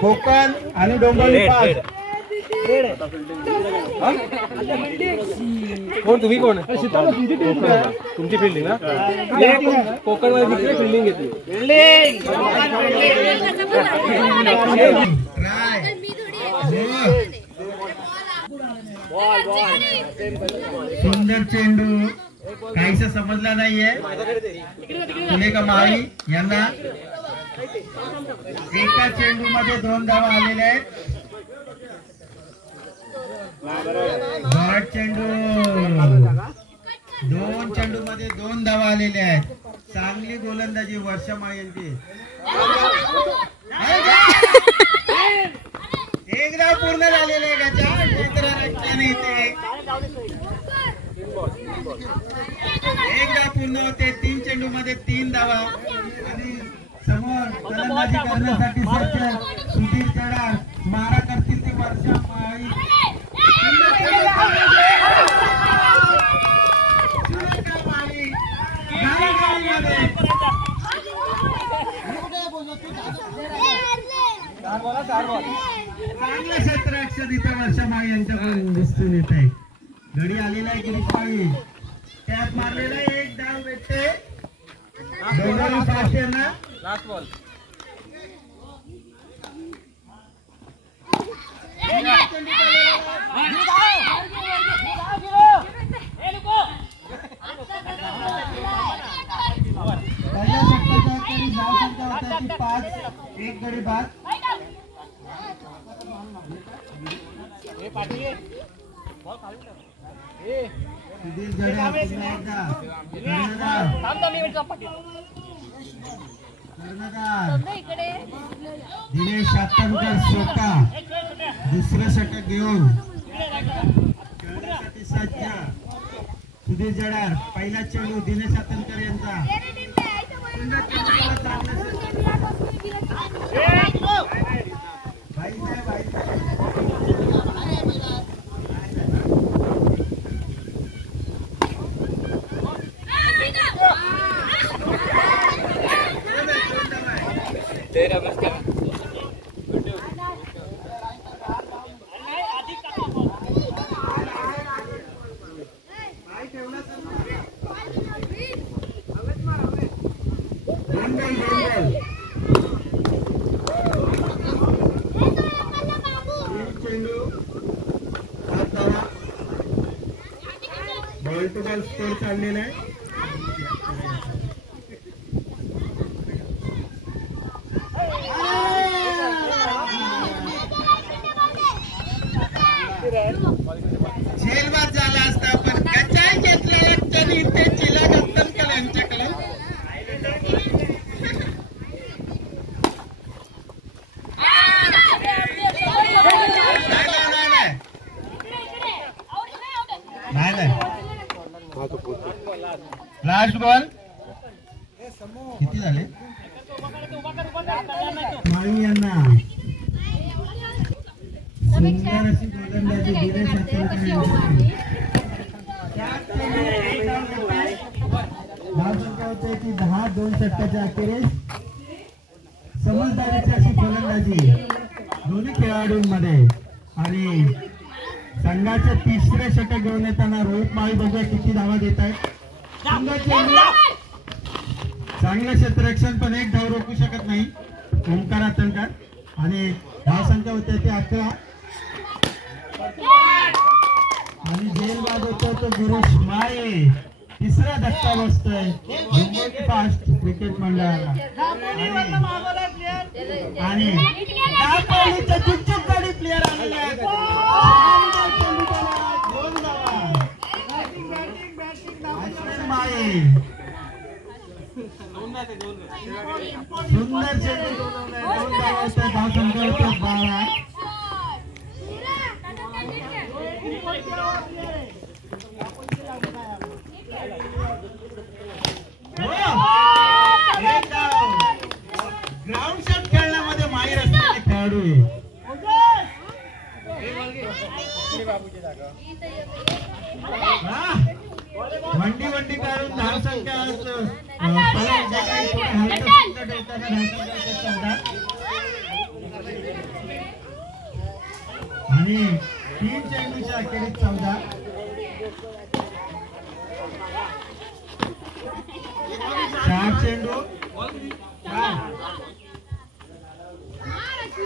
कोकण आणि डोंबिवली कोण तुम्ही कोण तुमची फिल्डिंग ना कोकण मध्ये फिल्डिंग घेतली सुंदर चेंडू काहीच समजला नाहीये पुणे का माळी यांना एका चेंडू मध्ये 2 धावा आलेल्या आहेत चेंडू 2 चेंडू मध्ये 2 धावा आलेल्या आहेत चांगली गोलंदाजी वर्षा माळी यांची एक धाव पूर्ण झालेला आहे एक धाव पूर्ण होते 3 चेंडू मध्ये 3 धावा आणि समोर फलंदाजी करण्यासाठी सज्ज सुधीर चढार मारा करतील ते वर्षा माळी चांगलं क्षेत्ररक्षण इथे वर्षा माळी यांच्याकडून दिसून येत आहे घडी आलेला आहे गिरीश माळी त्यात मारलेला एक धाव भेटते लास्ट बॉल एक गडी बाद दिनेश शातनकर स्वतः दुसरं षटक घेऊन खेळण्यासाठी सज्ज सुधीर जडार पहिला चेंडू दिनेश शातनकर यांचा बॉल टू बॉल स्कोर चाललेला आहे झेलबाद झाला असता पण कचाय घेतला तरी ते चिला दत्तनकर यांच्याकडे लास्ट बॉल किती झाले माळी यांना सुंदर अशी गोलंदाजी दिनेश शातनकर धाव संख्या होते की 10-2 षटकाच्या अखेरीस समजदारीची अशी गोलंदाजी दोन्ही खेळाडूंमध्ये आणि संघाचे तिसरे षटक घेऊन येताना रोहित माळी बघूया किती धावा देत आहेत चांगलं क्षेत्ररक्षण पण एक धाव रोखू शकत नाही ओंकार आतंकर आणि धाव संख्या होते ते 11 आणि जेल बाद होतो तो गिरीश माळे तिसरा धक्का बसतोय डोंबिवली फास्ट क्रिकेट मंडळाला आणि चुकचुक गाडी प्लेयर आलेले आहेत सुंदर चेंडू धाव संख्या होते 12 ग्राउंड शॉट खेळण्यामध्ये माहिर असलेले खेळाडू वंडी वंडी काढून धाव संख्या आणि 3 चेंडूच्या अखेरीत 14 4 चेंडू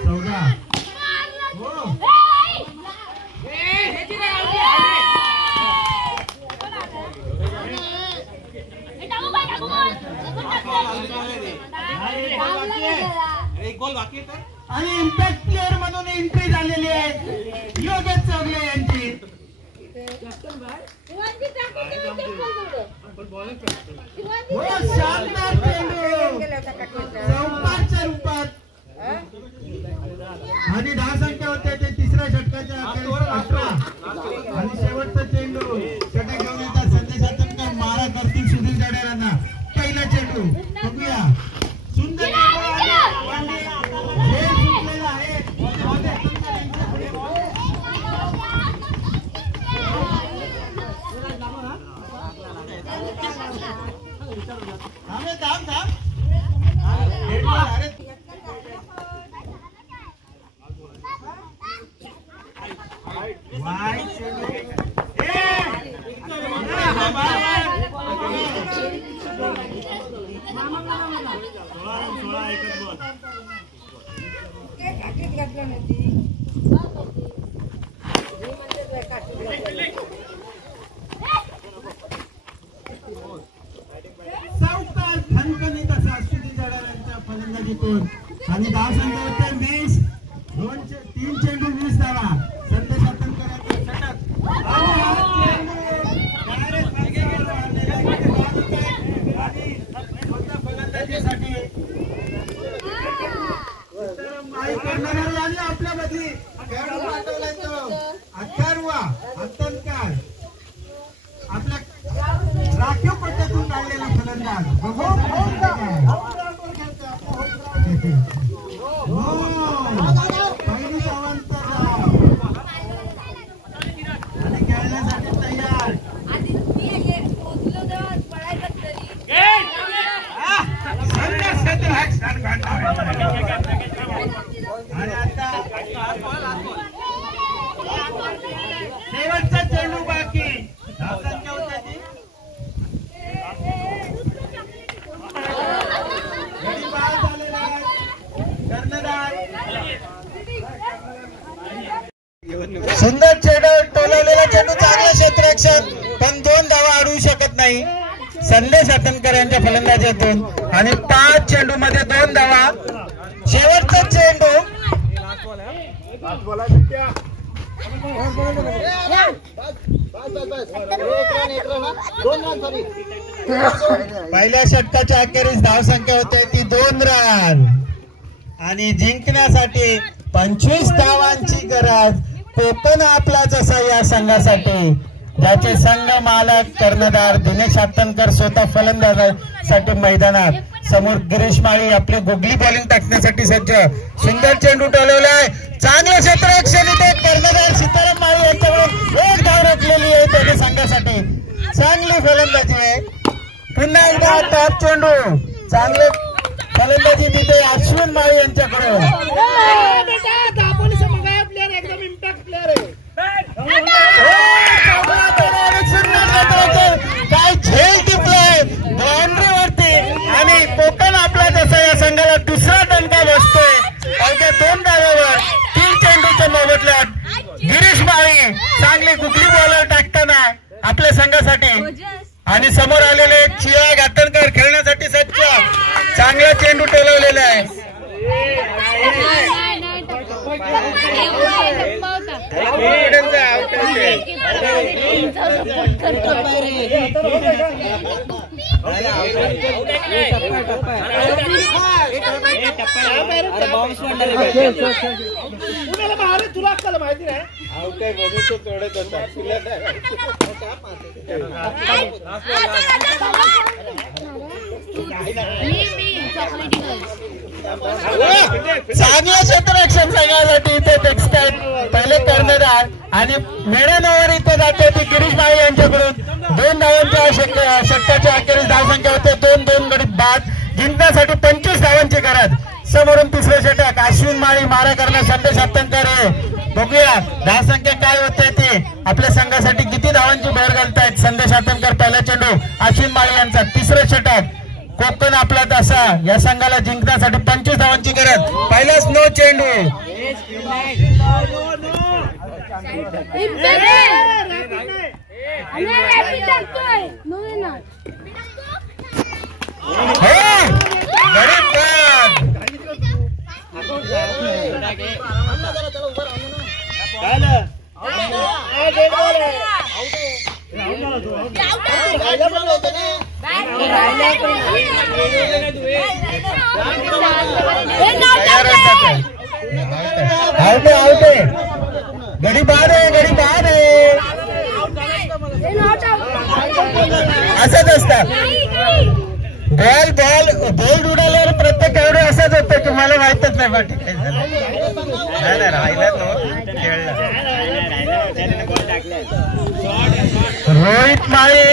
14 हो एक गोल बाकी आहे. आणि इम्पॅक्ट प्लेअर म्हणून एंट्री झालेली आहे योगेश चौगले यांची. हो शानदार चेंडू चौकारच्या रूपात आणि 10 संख्या होते ते तिसऱ्या षटकाच्या 18 आणि शेवटचा चेंडू षटक घेऊन येतात संदेश आतंकर मारा करतील सुधीर जडेजांना. पहिला चेंडू बघूया सुंदर सावकार खणखणीत असा सुधीर जडेजांच्या फलंदाजीतून आणि 10 संख्या होते 20 3 चेंडू 20 धावा संदेश आतंकर षटक फलंदाजीसाठी आणि आपल्या बदली खेळाडू पाठवलाय तो 18वा आतंकर आपल्या राखीव पट्ट्यातून काढलेला फलंदाज पहिली धावांत आणि खेळण्यासाठी तयार. आणि आता शेवटचा चेंडू बाकी संख्या होत्या ती सुंदर चेंडू टोलवलेला चेंडू चांगला क्षेत्ररक्षण पण 2 धावा अडवू शकत नाही संदेश आतंकर यांच्या फलंदाजीतून आणि 5 चेंडू मध्ये 2 धावा. शेवटचा चेंडू पहिल्या षटकाच्या अखेरीस धावसंख्या होते ती 2 रन आणि जिंकण्यासाठी 25 धावांची गरज. कोकण आपलाच असा या संघासाठी ज्याचे संघ मालक कर्णधार दिनेश आतनकर स्वतः फलंदाजासाठी मैदानात. समोर गिरीश माळी आपले गोगली बॉलिंग टाकण्यासाठी सज्ज. सुंदर चेंडू टोलवलाय चांगलं क्षेत्ररक्षण इथे कर्णधार सीताराम माळी यांच्याकडून 1 धाव राखलेली आहे त्याच्या संघासाठी. चांगली फलंदाजी आहे. पुन्हा एकदा टॉप चेंडू चांगले फलंदाजी तिथे अश्विन माळी यांच्याकडून. एकदम इम्पॅक्ट प्लेअर आहे. काय झेल टिपलाय बाउंड्रीवरती आणि कोकण आपला जसा या संघाला दुसरा डंका बसतोय अवघ्या 2 धावावर 3 चेंडूच्या मोबदल्यात. गिरीश माळी चांगली गुगली बॉलर टाकताना आपल्या संघासाठी आणि समोर आलेले चिराग आतनकर खेळण्यासाठी सज्ज. चांगला चेंडू टोलवलेला आहे. तुला अक्कल माहिती नाही काय बघू तो तोडत होता. चांगलं क्षेत्ररक्षण सांगण्यासाठी इथे टेक्स्टाईल पहिले कर्णधार आणि मेळ्यावर इथे जाते ती गिरीश माळी यांच्याकडून 2 धावांच्या षटकाच्या अखेरीस धावसंख्या होते 2-2 गडी बाद जिंकण्यासाठी 25 धावांची गरज. समोरून तिसरे षटक अश्विन माळी मारा करणार संदेश हत्तनकर आहे. बघूया धावसंख्या काय होते ती आपल्या संघासाठी किती धावांची भर घालतायत संदेश हत्तनकर. पहिला चेंडू अश्विन माळी यांचा. तिसरे षटक कोकण आपला तासा या संघाला जिंकण्यासाठी 25 धावांची गरज. पहिलाच नो चेंडू. गडी बाद आहे गडी बाद आहे असंच असतात. बॉल बॉल बॉल उडाल्यावर प्रत्येक खेळाडू असंच होतं तुम्हाला माहितच नाही. बाकी राहिला तो खेळला. रोहित माळी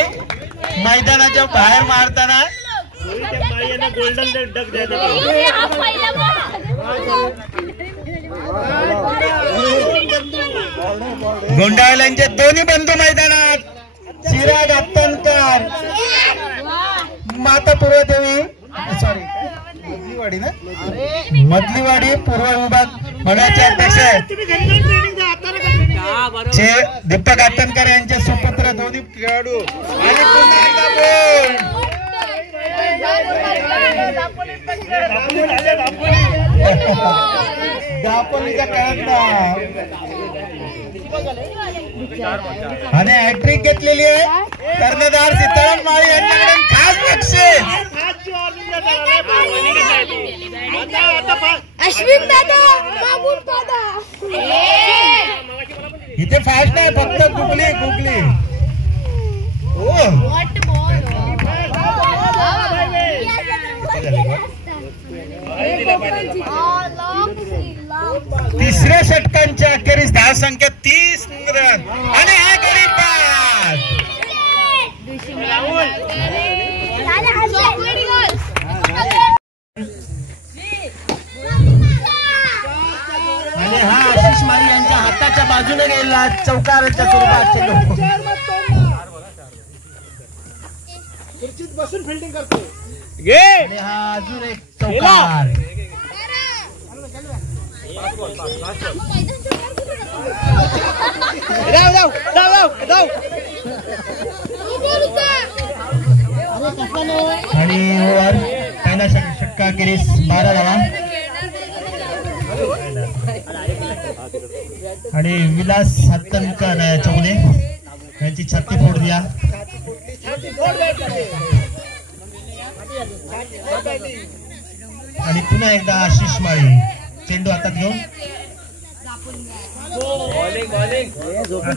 मैदानाच्या बाहेर मारताना गोल्डन डक गोंडावल्यांचे दोन्ही बंधू मैदानात. चिराग हत्तनकर माता पूर्वदेवी सॉरी मधलीवाडी ना मधलीवाडी पूर्व विभाग मंडळाचे अध्यक्ष दीपक हत्तनकर यांचे सुपुत्र दोन्ही खेळाडू. आणि पुन्हा एकदा दापोलीच्या खेळाडू आणि हॅट्रिक घेतलेली आहे. कर्णधार सीताराम माळी यांच्याकडे खास बक्षीस. अश्विन दादा मागून दादा इथे फास्ट आहे फक्त गुगली गुगली. तिसऱ्या षटकांच्या अखेरीस धावसंख्या 30 रन आणि हा गडी बाद. आणि हा आशिष माळी यांच्या हाताच्या बाजूने गेला चौकाराच्या स्वरूपात चेंडू. बसून फिल्डिंग करतो. आणि हा अजून एक चौकार. आणि ओव्हर पहिला षटका अखेरीस 12 धावा. आणि विलास हत्तनकर चौगुले यांची छाती फोडल्या. आणि पुन्हा एकदा आशिष माळी चेंडू हातात घेऊन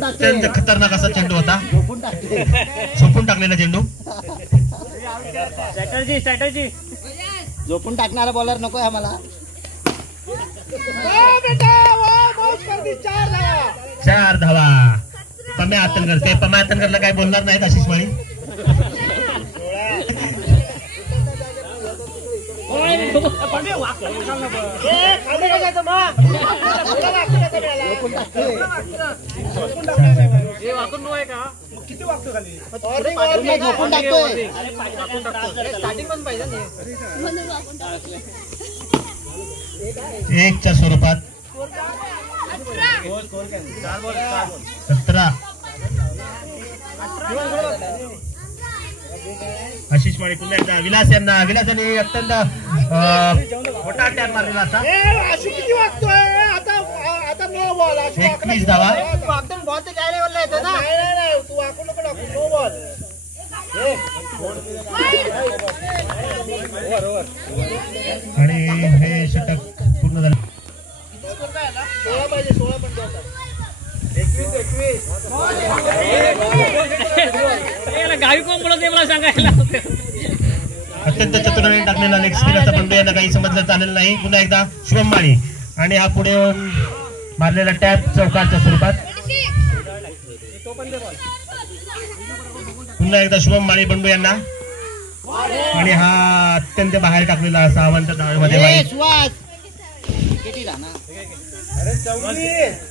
अत्यंत खतरनाक असा चेंडू होता. झोपून टाकलेला चेंडू. स्ट्रॅटर्जी झोपून टाकणारा बॉलर नको आम्हाला. 4 धावा. पम्या हत्तनकर काय पम्या हत्तनकरला काय बोलणार नाहीत आशिष माळी. किती वागतो खाली झोपून टाकतोय. 1च्या स्वरूपात 17. आशिष माळी पुन्हा एकदा विलास यांना. विलासाने अत्यंत मोठा अटॅक मारलेला असा. किती वागतोय आता आता नो बॉल. 21 धावा. बॉल ते काय लेवलला येतो ना. नाही तू वाकू नको टाकू. No ball. आणि हे षटक पूर्ण झालं. 16 पाहिजे. 16 पण 21 गावी कोण बोलत मला सांगायला. अत्यंत चतुराने टाकलेला लेग स्पिनरचा बंडू यांना काही समजलं चालेल नाही. पुन्हा एकदा शुभम माळी आणि हा पुढे येऊन मारलेला टॅप चौकारच्या स्वरूपात. पुन्हा एकदा शुभम माळी बंडू यांना आणि हा अत्यंत बाहेर टाकलेला असा अवंत धावेमध्ये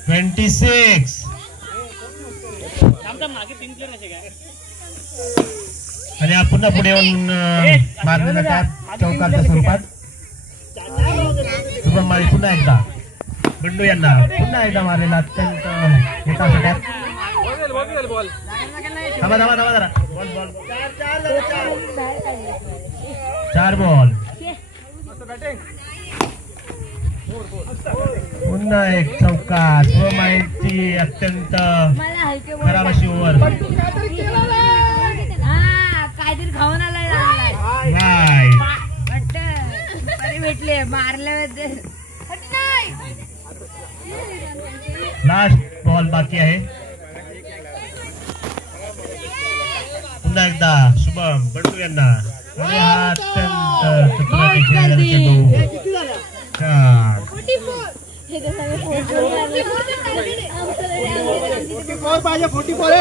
26 आणि हा पुन्हा पुढे येऊन मारलेला टॅप चौकारच्या स्वरूपात. शुभम माळी पुन्हा एकदा बंडू यांना पुन्हा एकदा मारलेला अत्यंत मोठा टॅप. धावा धावा धावा जरा. 4 बॉल. पुन्हा एक चौका. शुभम माळीची अत्यंत खराब अशी ओव्हर. काहीतरी खाऊन आलाय भेटले मारल्याबद्दल. लास्ट बॉल बाकी आहे. पुन्हा एकदा शुभम बंडू यांना आणि हा अत्यंत चतुराने खेळलेला चेंडू.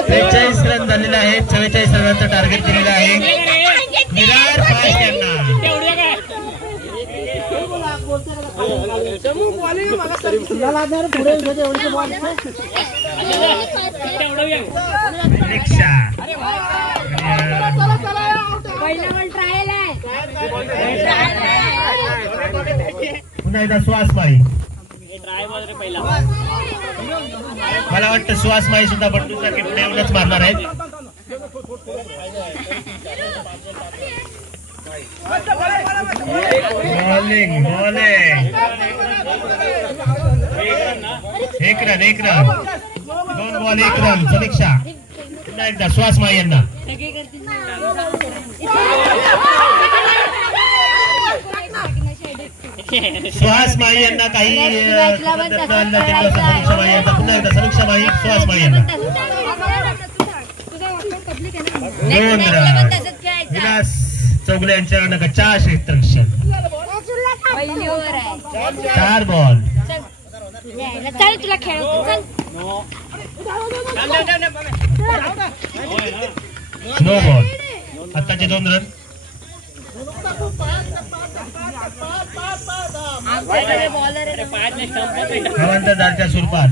43 रन झालेले आहेत. 44 रनांचं टार्गेट दिलेलं आहे विराट फास्ट यांना. पुन्हा एकदा सुहास माळी. मला वाटतं सुहास माळी सुद्धा बंडूचा पुढे येऊनच मारणार आहेत. बॉलिंग एक रन 2 बॉल 1 रन. समीक्षा पुन्हा एकदा सुहास माळी यांना. सुहास माळी यांना काही समीक्षा माळी सुहास माळी यांना 2 रन. विलास चौगले यांच्याकडनं 50 क्षेत्ररक्षण. 4 बॉल. चालेल तुला खेळ. No ball. आताचे 2 रन. अवंतदारच्या स्वरूपात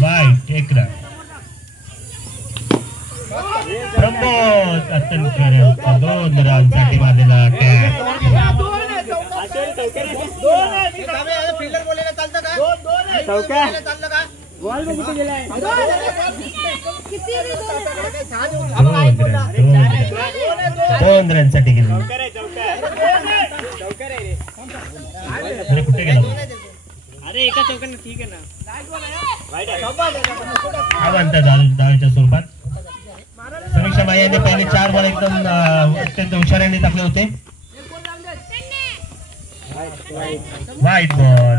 वाईट 1 रन. प्रमोद अत्यंत 2 रनसाठी मारलेला टॅप. दोन रनसाठी गेला. कुठे गेला? अरे एका चौकाने ठीक आहे ना. धावेच्या स्वरूपात समीक्षा माळी यांनी पहिले 4 बॉल एकदम अत्यंत हुशारीने टाकले होते. वाईट बॉल.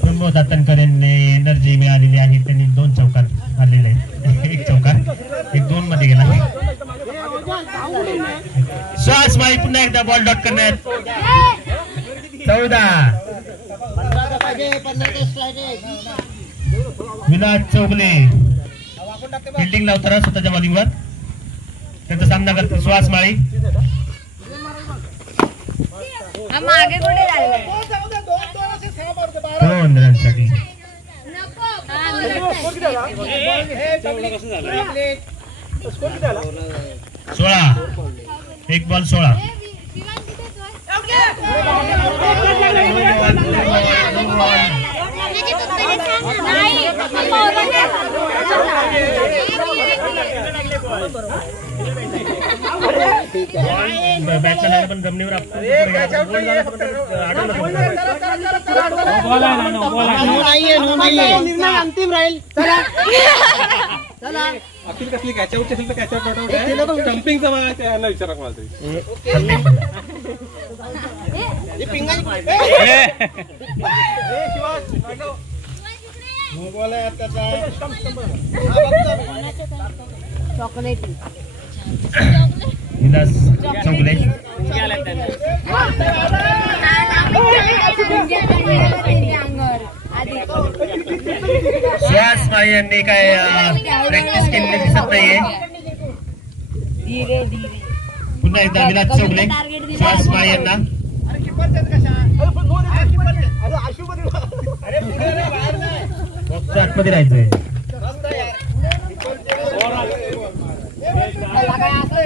प्रमोद अत्तनकर यांनी एनर्जी मिळालेली आहे. त्यांनी 2 चौकार मारलेले आहेत. 1 चौकार 1 2 मध्ये गेला. सुहास माळी पुन्हा एकदा बॉल डॉट करण्यात 14. विलास चौगले फिल्डिंग लावताना स्वतःच्या बॉलिंगवर त्यांचा सामना करतो सुहास माळी. मागे कुठे झाले 2 रनसाठी. 16 1 बॉल 16. बॅटला पण जमिनीवर अंतिम राहील. अखिल कसली कॅचआउट असेल तर कॅचआउट नॉट आउट आहे. स्टंपिंगचा मला त्यांना विचारा मला तरी. चॉकलेट विलास चौगले सुहास माळी यांनी काय प्रॅक्टिस केलेली दिसत नाहीये. धीरे धीरे पुन्हा एकदा विलास चौगले सुहास माळी यांना बॉक्सच्या आतमध्ये राहायचंय.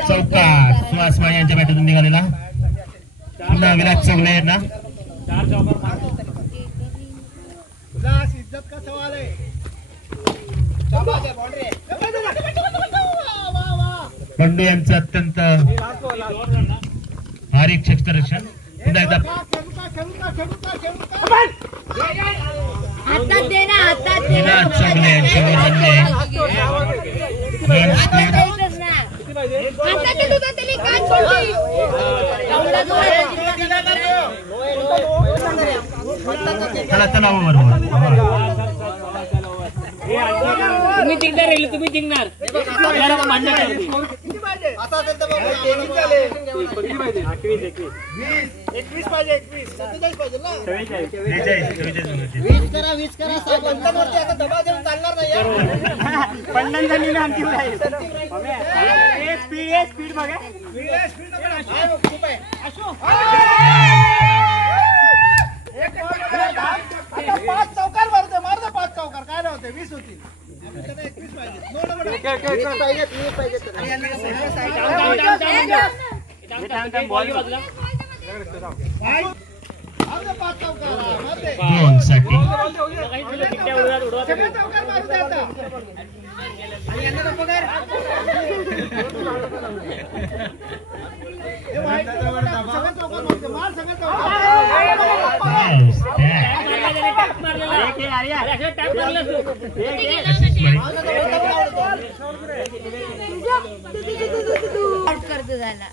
चौकार सुहास माळी यांच्या बॅटमधून निघालेला. पुन्हा विलास चौगले यांना इज्जत का सवाल है. बंडू यांचं अत्यंत भारी क्षेत्ररक्षण. पुन्हा एकदा हातात दे ना, हातात दे ना. विलास चौगले यांच्यावर हल्ले. हातात द्यायचंच ना. हातात दे तुझं तरी काय छोटी. चला चला बरोबर तुम्ही जिंकणार राहिले, तुम्ही जिंकणार. मान्य करा. असं असेल तर मग 21 पाहिजे. 21 पाहिजे. 47 पाहिजे ना. 20 करा 20 करा. 55 वरती आता दबाव देऊन चालणार नाही. पंडन झाली ना आणखी स्पीड बघा. स्पीड खूप आहे. आता 5 चौकार मारते. 5 चौकार काय नव्हते 20 होती. 21 पाहिजे. दोन साठी करतो झाला.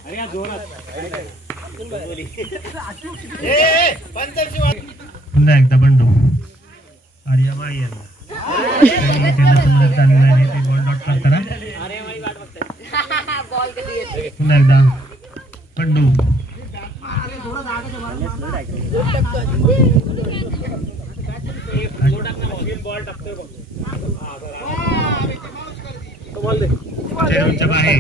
पुन्हा एकदा बंडू आर्या माळी यांना चाललेला आहे ते बॉल डॉट करताना. पुन्हा एकदा बंडू चेंडूच्या बाहेर.